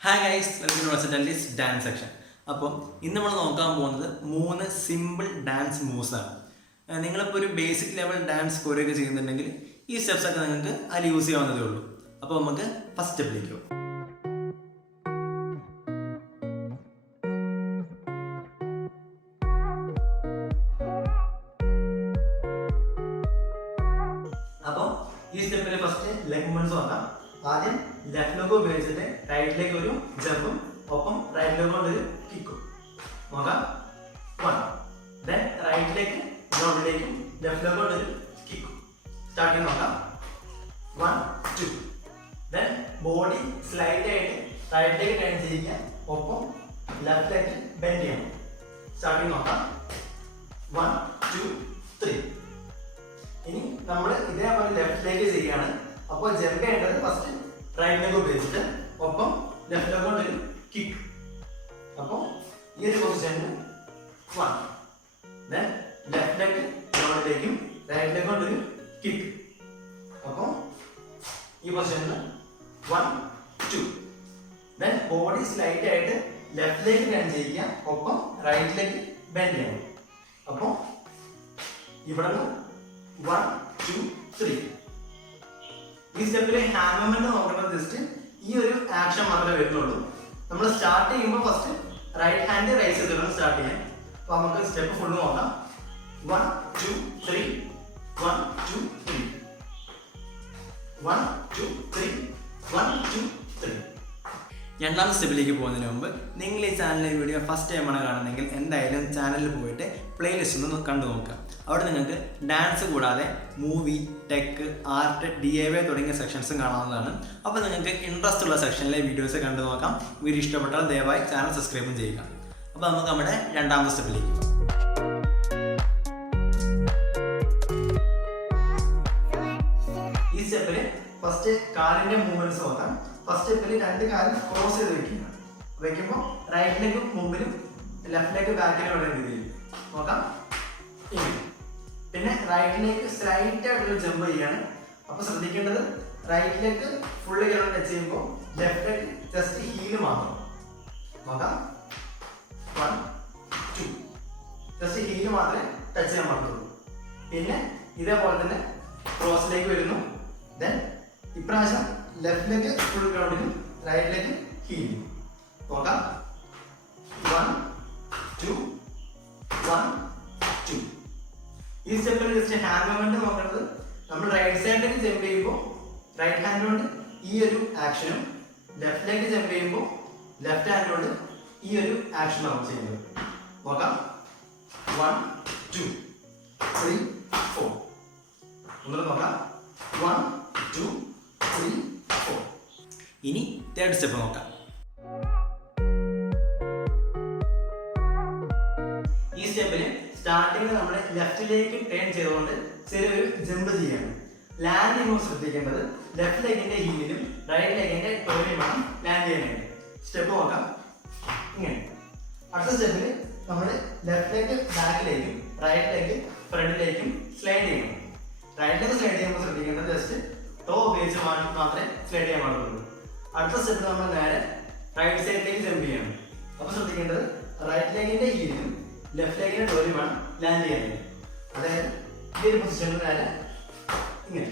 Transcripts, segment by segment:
Hi guys, welcome to Versatilis Dance section. അപ്പോൾ ഇന്ന് നമ്മൾ നോക്കാൻ പോകുന്നത് 3 സിമ്പിൾ ഡാൻസ് മൂവ്സ് ആണ്. നിങ്ങളിപ്പോൾ ഒരു ബേസിക് ലെവൽ ഡാൻസ് കോറിയോഗ്രാഫി ചെയ്യുന്നുണ്ടെങ്കിൽ ഈ സ്റ്റെപ്സ് ഒക്കെ നിങ്ങൾക്ക് അതിൽ യൂസ് ചെയ്യാവുന്നതേ ഉള്ളൂ. അപ്പോൾ നമുക്ക് ഫസ്റ്റ് സ്റ്റെപ്പിലേക്ക് പോകാം. അപ്പോൾ ഈ സ്റ്റെപ്പിൽ ഫസ്റ്റ് ലെഗ് മൂവ്മെന്റ്സ് നോക്കാം. ആദ്യം ലെഫ്റ്റ് ലെഗ് ഉപയോഗിച്ചിട്ട് റൈറ്റിലേക്ക് ഒരു ജമ്പും ഒപ്പം റൈറ്റ് ലെഗ് കൊണ്ട് ഒരു കിക്കും നോക്കാം. 1 ദെൻ റൈറ്റിലേക്ക് ഗ്രൗണ്ടിലേക്കും ലെഫ്റ്റ് ലെഗ് കൊണ്ട് ഒരു കിക്കും സ്റ്റാർട്ടിങ് നോക്കാം. 1 2 ദെൻ ബോഡി സ്ലൈഡ് ആയിട്ട് റൈറ്റിലേക്ക് ടേൺ ചെയ്യുക, ഒപ്പം ലെഫ്റ്റിലേക്ക് ബെൻഡ് ചെയ്യണം. സ്റ്റാർട്ടിങ് നോക്കാം. 1 2 3. ഇനി നമ്മൾ ഇതേപോലെ ലെഫ്റ്റിലേക്ക് ചെയ്യുകയാണ്. അപ്പോൾ ജമ്പ് ചെയ്യേണ്ടത് ഫസ്റ്റ് റൈറ്റ് ലെഗ് ഉപയോഗിച്ചിട്ട് ഒപ്പം ലെഫ്റ്റ് ലെഗ് കൊണ്ട് ഒരു കിക്ക്. അപ്പോൾ ഈ ഒരു പൊസിഷനിൽ 1 ദെൻ ലെഫ്റ്റ് ലെഗ് ഗ്രൗണ്ടിലേക്കും റൈറ്റ് ലെഗ് കൊണ്ട് ഒരു കിക്ക്. അപ്പോൾ ഈ പൊസിഷനിൽ 1 2 ദെൻ ബോഡി സ്ലൈഡ് ആയിട്ട് ലെഫ്റ്റിലേക്ക് ടേൺ ചെയ്യുക, ഒപ്പം റൈറ്റിലേക്ക് ബെൻഡ് ചെയ്യണം. അപ്പോൾ ഇവിടെ നിന്ന് 1 2 3. ഈ സ്റ്റെപ്പിൽ ഹാൻഡ് മൂവ്മെന്റ് നോക്കുന്നത് ജസ്റ്റ് ഈ ഒരു ആക്ഷൻ മാത്രമേ വരുന്നുള്ളൂ. നമ്മൾ സ്റ്റാർട്ട് ചെയ്യുമ്പോൾ ഫസ്റ്റ് റൈറ്റ് ഹാൻഡ് റൈസ് ചെയ്തിട്ടാണ് സ്റ്റാർട്ട് ചെയ്യാൻ. അപ്പോൾ നമുക്ക് സ്റ്റെപ്പ് ഫുള്ള് നോക്കാം. 1 2 3 1 2 3 1 2 3 1 2 3. രണ്ടാമത്തെ സ്റ്റെപ്പിലേക്ക് പോകുന്നതിന് മുമ്പ് നിങ്ങൾ ഈ ചാനലിലെ വീഡിയോ ഫസ്റ്റ് ടൈമാണ് കാണുന്നതെങ്കിൽ എന്തായാലും ചാനലിൽ പോയിട്ട് പ്ലേലിസ്റ്റ് ഒന്ന് കണ്ടു നോക്കുക. അവിടെ നിങ്ങൾക്ക് ഡാൻസ് കൂടാതെ മൂവി, ടെക്, ആർട്ട്, DIY തുടങ്ങിയ സെക്ഷൻസും കാണാവുന്നതാണ്. അപ്പോൾ നിങ്ങൾക്ക് ഇൻട്രസ്റ്റ് ഉള്ള സെക്ഷനിലെ വീഡിയോസ് കണ്ടു നോക്കാം. വീഡിയോ ഇഷ്ടപ്പെട്ടാൽ ദയവായി ചാനൽ സബ്സ്ക്രൈബും ചെയ്യുക. അപ്പോൾ നമുക്ക് നമ്മുടെ രണ്ടാമത്തെ സ്റ്റെപ്പിലേക്ക് പോകാം. ഈ സ്റ്റെപ്പിൽ ഫസ്റ്റ് കാലിന്റെ മൂവ്മെന്റ്സ് നോക്കാം. ഫസ്റ്റ് സ്റ്റെപ്പിൽ രണ്ട് കാലും ക്രോസ് ചെയ്ത് വെക്കുമ്പോൾ റൈറ്റ് ലെഗ് മുമ്പിലും ലെഫ്റ്റ് ലെഗ് ബാക്കിലും ഉള്ള രീതിയിൽ നോക്കാം. പിന്നെ റൈറ്റിലേക്ക് സ്ലൈറ്റ് ആയിട്ടുള്ള ജമ്പ് ചെയ്യാണ്. അപ്പോൾ ശ്രദ്ധിക്കേണ്ടത് right leg full ground touch ചെയ്യുമ്പോൾ ലെഫ്റ്റ് ലെഗ് ജസ്റ്റ് ഹീല് മാത്രം നോക്കാം. 1 2 ജസ്റ്റ് ഹീല് മാത്രമേ ടച്ച് ചെയ്യാൻ പാടുള്ളൂ. പിന്നെ ഇതേപോലെ തന്നെ ക്രോസിലേക്ക് വരുന്നു. ദെൻ ഇപ്രാവശ്യം ലെഫ്റ്റ് ലെഗ് ഫുൾ ഗ്രൗണ്ടിലും റൈറ്റ് ലെഗ് ഹീലും നോക്കാം. 1 2 1 2. ഈ സ്റ്റെപ്പിൽ ജസ്റ്റ് ഹാൻഡ് മൂവ്മെന്റ് നോക്കുന്നത് നമ്മൾ റൈറ്റ് സൈഡിലേക്ക് ജമ്പ് ചെയ്യുമ്പോൾ റൈറ്റ് ഹാൻഡ് കൊണ്ട് ഈ ഒരു ആക്ഷനും, ലെഫ്റ്റിലേക്ക് ജമ്പ് ചെയ്യുമ്പോൾ ലെഫ്റ്റ് ഹാൻഡ് കൊണ്ട് ഈ ഒരു ആക്ഷൻ നമ്മൾ ചെയ്യുന്നത് നോക്കാം. 1 2 3 4. ഒന്നുകൂടെ നോക്കാം. 1 2 3 4. ഇനി തേർഡ് സ്റ്റെപ്പ് നോക്കാം. ഈ സ്റ്റെപ്പിൽ സ്റ്റാർട്ടിങ് നമ്മൾ ലെഫ്റ്റിലേക്ക് ടേൺ ചെയ്തുകൊണ്ട് ചെറിയൊരു ജമ്പ് ചെയ്യണം. ലാൻഡ് ചെയ്യുമ്പോൾ ശ്രദ്ധിക്കേണ്ടത് ലെഫ്റ്റ് ലെഗിന്റെ ഹീലിലും റൈറ്റ് ലെഗിന്റെ ടോയിലുമാണ് ലാൻഡ് ചെയ്യാനായിട്ട്. സ്റ്റെപ്പ് നോക്കാം. ഇങ്ങനെ അടുത്ത സ്റ്റെപ്പിൽ നമ്മൾ ലെഫ്റ്റ് ലെഗ് ബാക്കിലേക്കും റൈറ്റ് ലെഗ് ഫ്രണ്ടിലേക്കും സ്ലൈഡ് ചെയ്യണം. റൈറ്റ് ലെഗ് സ്ലൈഡ് ചെയ്യുമ്പോൾ ശ്രദ്ധിക്കേണ്ടത് ജസ്റ്റ് ടോ ഉപയോഗിച്ച് മാത്രമേ സ്ലൈഡ് ചെയ്യാൻ പാടുള്ളൂ. അടുത്ത സ്റ്റെപ്പിൽ നമ്മൾ നേരെ റൈറ്റ് സൈഡിലേക്ക് ജമ്പ് ചെയ്യണം. അപ്പോൾ ശ്രദ്ധിക്കേണ്ടത് റൈറ്റ് ലെഗിന്റെ ഹീലിലും ലെഫ്റ്റ് ലെഗിന്റെ ടോയിലുമാണ് ലാൻഡ് ചെയ്യാനായിട്ട്. അതായത് ഈ ഒരു പൊസിഷനിൽ നേരെ ഇങ്ങനെ.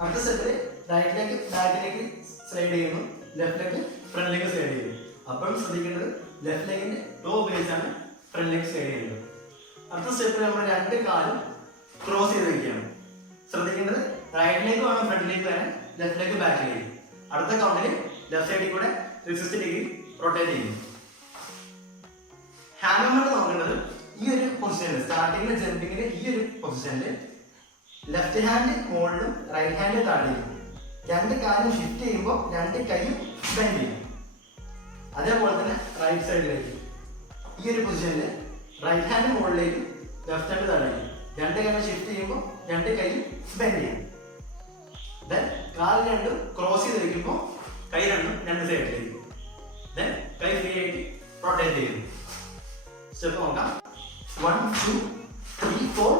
അടുത്ത സ്റ്റെപ്പിൽ റൈറ്റ് ലെഗ് ബാക്കിലേക്ക് സ്ലൈഡ് ചെയ്യുന്നു, ലെഫ്റ്റ് ലെഗ് ഫ്രണ്ടിലേക്ക് സ്ലൈഡ് ചെയ്യുന്നു. അപ്പോഴും ശ്രദ്ധിക്കേണ്ടത് ലെഫ്റ്റ് ലെഗിന്റെ ടോ ഉപയോഗിച്ചാണ് ഫ്രണ്ടിലേക്ക് സ്ലൈഡ് ചെയ്യുന്നത്. അടുത്ത സ്റ്റെപ്പിൽ നമ്മൾ രണ്ട് കാലും ക്രോസ് ചെയ്ത് വയ്ക്കുകയാണ്. ശ്രദ്ധിക്കേണ്ടത് റൈറ്റ് ലെഗ് വേണം ഫ്രണ്ടിലേക്ക് വരാൻ, ലെഫ്റ്റ് ലെഗ് ബാക്കിലേക്ക്. അടുത്ത കൗണ്ടിൽ ലെഫ്റ്റ് സൈഡിൽ കൂടെ 360 ഡിഗ്രി റൊട്ടേറ്റ് ചെയ്യുന്നു. ഹാൻഡ് മൂവ്മെന്റ് നോക്കേണ്ടത് ഈ ഒരു പൊസിഷനിൽ സ്റ്റാർട്ടിങ്ങിൽ ജമ്പിങ്ങിൽ ഈ ഒരു പൊസിഷനിൽ ലെഫ്റ്റ് ഹാൻഡ് മുകളിലും റൈറ്റ് ഹാൻഡ് താഴെയും രണ്ട് കാലും ഷിഫ്റ്റ് ചെയ്യുമ്പോൾ രണ്ട് കൈയും ബെൻഡ് ചെയ്യും. അതേപോലെ തന്നെ റൈറ്റ് സൈഡിലേക്ക് ഈ ഒരു പൊസിഷനിൽ റൈറ്റ് ഹാൻഡ് മുകളിലേക്കും ലെഫ്റ്റ് ഹാൻഡ് താഴേക്കും രണ്ട് കാലം ഷിഫ്റ്റ് ചെയ്യുമ്പോൾ രണ്ട് കൈയും ബെൻഡ് ചെയ്യും. ദെൻ കാല് രണ്ടും ക്രോസ് ചെയ്ത് വെക്കുമ്പോൾ കൈ രണ്ടും രണ്ട് സൈഡിലേക്ക്, ദെൻ കൈ ഫ്രീ ആയിട്ട് റൊട്ടേറ്റ് ചെയ്യുന്നു. സ്റ്റെപ്പ് നോക്കാം. 1 2 3 4